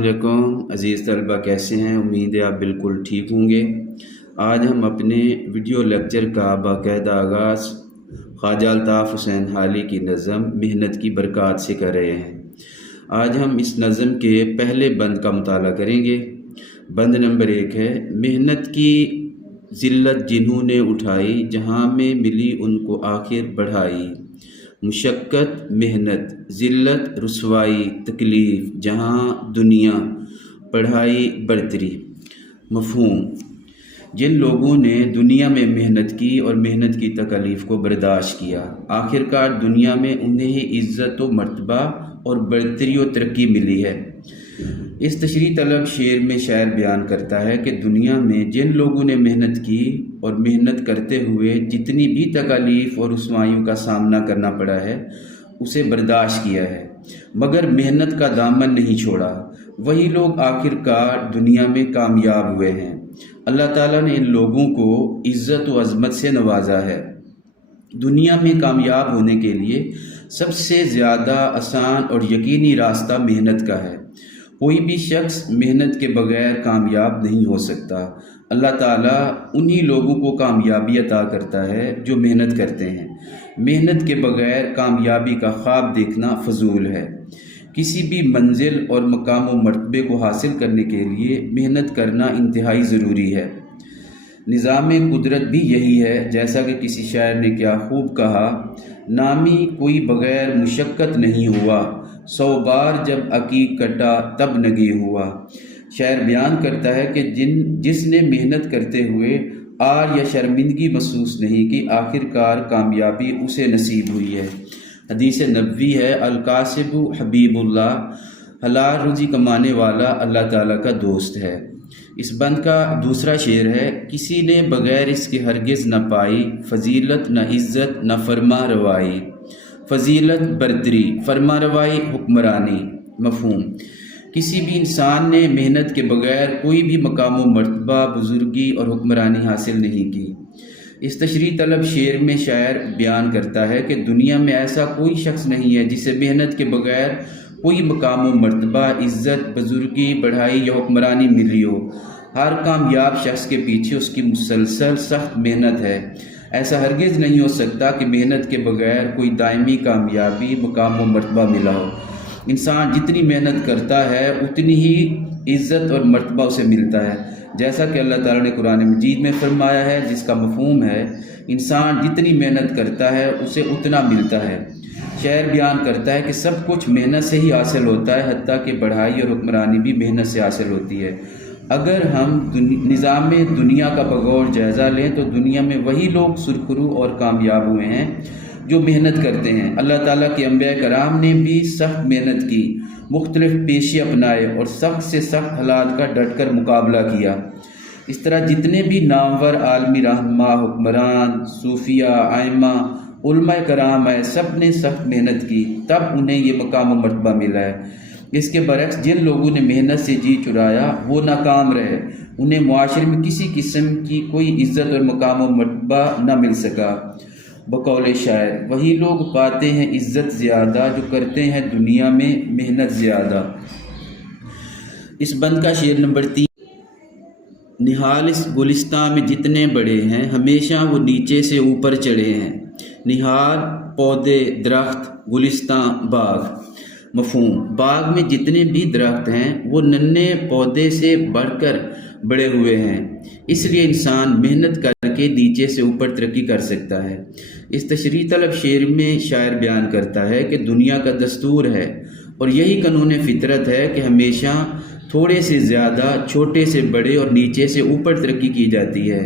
अलैकुम अज़ीज़ तलबा, कैसे हैं? उम्मीद है आप बिल्कुल ठीक होंगे। आज हम अपने वीडियो लेक्चर का बाकायदा आगाज़ ख्वाजा अल्ताफ़ हुसैन हाली की नज़म मेहनत की बरक़ात से कर रहे हैं। आज हम इस नज़म के पहले बंद का मुताला करेंगे। बंद नंबर 1 है, मेहनत की ज़िल्लत जिन्होंने उठाई, जहाँ में मिली उनको आखिर बढ़ाई। मुशक्क़त मेहनत ज़िल्लत रुसवाई तकलीफ़, जहाँ दुनिया पढ़ाई बरतरी। मफ़हूम: जिन लोगों ने दुनिया में मेहनत की और मेहनत की तकलीफ़ को बर्दाश्त किया, आखिरकार दुनिया में उन्हें ही इज़्ज़त व मर्तबा और बरतरी व तरक्की मिली है। इस तशरीह तलब शेर में शायर बयान करता है कि दुनिया में जिन लोगों ने मेहनत की और मेहनत करते हुए जितनी भी तकलीफ़ और रुसवाइयों का सामना करना पड़ा है, उसे बर्दाश्त किया है, मगर मेहनत का दामन नहीं छोड़ा, वही लोग आखिरकार दुनिया में कामयाब हुए हैं। अल्लाह ताला ने इन लोगों को इज़्ज़त व अज़मत से नवाजा है। दुनिया में कामयाब होने के लिए सबसे ज़्यादा आसान और यकीनी रास्ता मेहनत का है। कोई भी शख्स मेहनत के बगैर कामयाब नहीं हो सकता। अल्लाह ताला उन्हीं लोगों को कामयाबी अता करता है जो मेहनत करते हैं। मेहनत के बगैर कामयाबी का ख्वाब देखना फजूल है। किसी भी मंजिल और मकाम व मर्तबे को हासिल करने के लिए मेहनत करना इंतहाई ज़रूरी है। निज़ाम कुदरत भी यही है। जैसा कि किसी शायर ने क्या खूब कहा, नामी कोई बग़ैर मुशक्क़त नहीं हुआ, 100 बार जब अकीक कटा तब नगे हुआ। शायर बयान करता है कि जिसने मेहनत करते हुए आर या शर्मिंदगी महसूस नहीं की, आखिरकार कामयाबी उसे नसीब हुई है। हदीस नबवी है, अल-कासिबु हबीबुल्लाह, हलाल रुज़ी कमाने वाला अल्लाह ताला का दोस्त है। इस बंद का दूसरा शेर है, किसी ने बग़ैर इसके हरगिज़ न पाई, फजीलत न इज़्ज़त न फरमा रवाई। फजीलत बरतरी, फरमा रवाई हुक्मरानी। मफ़हूम: किसी भी इंसान ने मेहनत के बग़ैर कोई भी मकाम व मर्तबा, बुज़ुर्गी और हुक्मरानी हासिल नहीं की। इस तशरीह तलब शेर में शायर बयान करता है कि दुनिया में ऐसा कोई शख्स नहीं है जिसे मेहनत के बग़ैर कोई मकाम व मर्तबा, इज़्ज़त, बुज़ुर्गी, बढ़ाई या हुक्मरानी मिली हो। हर कामयाब शख्स के पीछे उसकी मुसलसल सख्त मेहनत है। ऐसा हरगिज़ नहीं हो सकता कि मेहनत के बग़ैर कोई दायमी कामयाबी, मुकाम व मर्तबा मिला हो। इंसान जितनी मेहनत करता है उतनी ही इज़्ज़त और मर्तबा उसे मिलता है। जैसा कि अल्लाह ताला ने कुरान मजीद में फरमाया है, जिसका मफ़हूम है, इंसान जितनी मेहनत करता है उसे उतना मिलता है। शायर बयान करता है कि सब कुछ मेहनत से ही हासिल होता है, हत्ता कि बढ़ाई और हुक्मरानी भी मेहनत से हासिल होती है। अगर हम निज़ाम दुनिया का बगौर जायज़ा लें तो दुनिया में वही लोग सुरखरू और कामयाब हुए हैं जो मेहनत करते हैं। अल्लाह ताला के अंबिया कराम ने भी सख्त मेहनत की, मुख्तलिफ पेशे अपनाए और सख्त से सख्त हालात का डट कर मुकाबला किया। इस तरह जितने भी नामवर आलमी रहनुमा, हुक्मरान, सूफिया, आइमा, उलमा कराम है, सब ने सख्त मेहनत की, तब उन्हें ये मकाम व मर्तबा मिला है। इसके बरक्स जिन लोगों ने मेहनत से जी चुराया वो नाकाम रहे, उन्हें मुआशरे में किसी किस्म की कोई इज़्ज़त और मकाम व मर्तबा न मिल सका। बकौले शायर, वही लोग पाते हैं इज़्ज़त ज़्यादा जो करते हैं दुनिया में मेहनत ज़्यादा। इस बंद का शेर नंबर 3, निहाल इस गुलिस्तान में जितने बड़े हैं, हमेशा वो नीचे से ऊपर चढ़े हैं। निहाल पौधे, दरख्त, गुलिस्तान बाग। मफ़हूम: बाग में जितने भी दरख्त हैं वो नन्हे पौधे से बढ़कर बड़े हुए हैं, इसलिए इंसान मेहनत करके नीचे से ऊपर तरक्की कर सकता है। इस तशरीह तलब शेर में शायर बयान करता है कि दुनिया का दस्तूर है और यही कानून फितरत है कि हमेशा थोड़े से ज़्यादा, छोटे से बड़े और नीचे से ऊपर तरक्की की जाती है।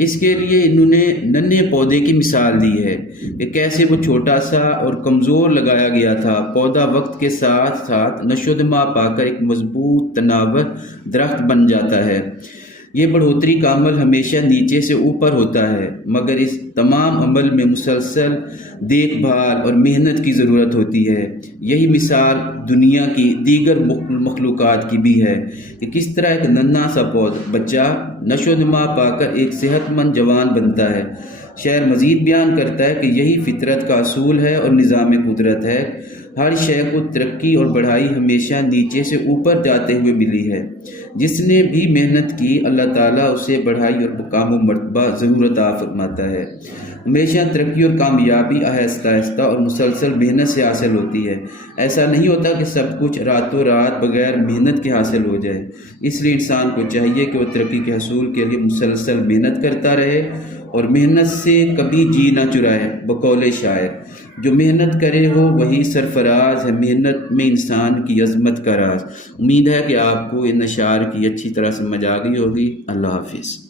इसके लिए इन्होंने नन्हे पौधे की मिसाल दी है कि कैसे वो छोटा सा और कमज़ोर लगाया गया था, पौधा वक्त के साथ साथ नशोदमा पाकर एक मजबूत तनावर दरख्त बन जाता है। ये बढ़ोतरी का अमल हमेशा नीचे से ऊपर होता है, मगर इस तमाम अमल में मुसलसल देखभाल और मेहनत की ज़रूरत होती है। यही मिसाल दुनिया की दीगर मखलूक़ात की भी है कि किस तरह एक नन्हा सा बच्चा नशोनुमा पाकर एक सेहतमंद जवान बनता है। शायर मज़ीद बयान करता है कि यही फितरत का असूल है और निज़ाम कुदरत है। ہر شے کو ترقی اور بڑھائی ہمیشہ نیچے سے اوپر جاتے ہوئے ملی ہے۔ جس نے بھی محنت کی اللہ تعالیٰ اسے بڑھائی اور مقام و مرتبہ ضرور عطا فرماتا ہے۔ ہمیشہ ترقی اور کامیابی آہستہ آہستہ اور مسلسل محنت سے حاصل ہوتی ہے۔ ایسا نہیں ہوتا کہ سب کچھ راتوں رات بغیر محنت کے حاصل ہو جائے۔ اس لیے انسان کو چاہیے کہ وہ ترقی کے حصول کے لیے مسلسل محنت کرتا رہے اور محنت سے کبھی جی نہ چرائے۔ بقول شاعر، جو محنت کرے ہو وہی سرفراز ہے، محنت میں انسان کی عظمت کا راز۔ امید ہے کہ آپ کو ان اشعار کی اچھی طرح سمجھ آ گئی ہوگی۔ اللہ حافظ۔